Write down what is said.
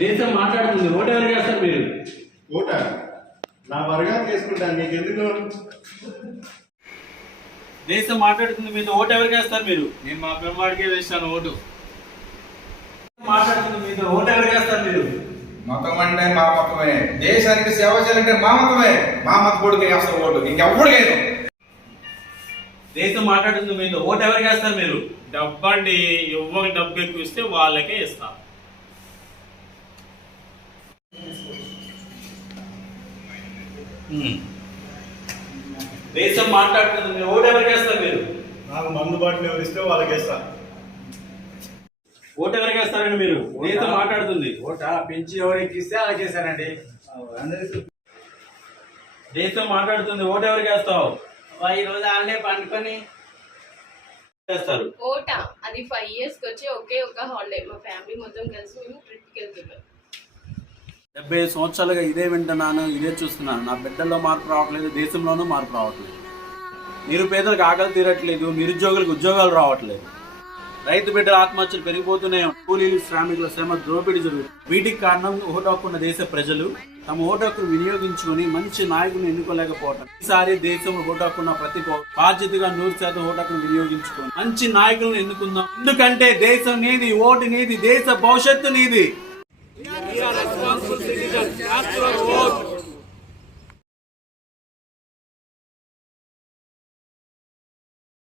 దేశం మాట్లాడుతుంది. ఓటు ఎవరికి వేస్తారు మీరు? ఓట నా వర్గానికి వేసుకుంటాను, నీకెందుకు? దేశం మాట్లాడుతుంది మీతో, ఓటు ఎవరికి వేస్తారు మీరు? నేను మా పిల్లవాడికే వేస్తాను ఓటు. మాట్లాడుతుంది మీతో, ఓటు ఎవరికి వేస్తారు మీరు? మతం అంటే మా మతమే, దేశానికి సేవ చేయాలంటే మా మతమే, మా మత కొడుకు వేస్తారు ఓటు, ఇంకెవ్వడికైనా. దేశం మాట్లాడుతుంది మీతో, ఓటు ఎవరికి వేస్తారు మీరు? డబ్బండి, ఎవరికి డబ్బు ఎక్కువ ఇస్తే వాళ్ళకే ఇస్తా. దేశం మాట్లాడుతుంది మీరు, ఓటు ఎవరికి వేస్తారు మీరు? నాకు మందు బాటిల్ ఎవరు ఇస్తే వాళ్ళకి వేస్తా. ఓటు ఎవరికి వేస్తారండి మీరు? దేశం మాట్లాడుతుంది. ఓట పెంచి ఎవరికి ఇస్తే అలా చేశానండి. దేశం మాట్లాడుతుంది, ఓటు ఎవరికి వేస్తావు? ఈ రోజు ఆడనే పండుకొని వేస్తారు. ఓట అది 5 years కి వచ్చి ఒకే ఒక హాలిడే, మా ఫ్యామిలీ మొత్తం కలిసి మేము ట్రిప్కి వెళ్తున్నాం. 75 సంవత్సరాలుగా ఇదే వింటున్నాను, ఇదే చూస్తున్నాను. నా బిడ్డల్లో మార్పు రావట్లేదు, దేశంలోనూ మార్పు రావట్లేదు. నిరుపేదలకు ఆకలి తీరట్లేదు, నిరుద్యోగులకు ఉద్యోగాలు రావట్లేదు. రైతు బిడ్డల ఆత్మహత్యలు పెరిగిపోతున్నాయి. కూలీలు, శ్రామికుల శ్రమ దోపిడీ జరుగుతుంది. వీటికి కారణం ఓటు హక్కున్న దేశ ప్రజలు తమ ఓటు హక్కును వినియోగించుకుని మంచి నాయకుని ఎన్నుకోలేకపోవటం. ఈసారి దేశంలో ఓటు హక్కున్న ప్రతి బాధ్యతగా 100% ఓటు హక్కును వినియోగించుకొని మంచి నాయకులను ఎన్నుకుందాం. ఎందుకంటే దేశం నీది, ఓటు నీది, దేశ భవిష్యత్తు నీది. We are responsible citizens. Cast your vote.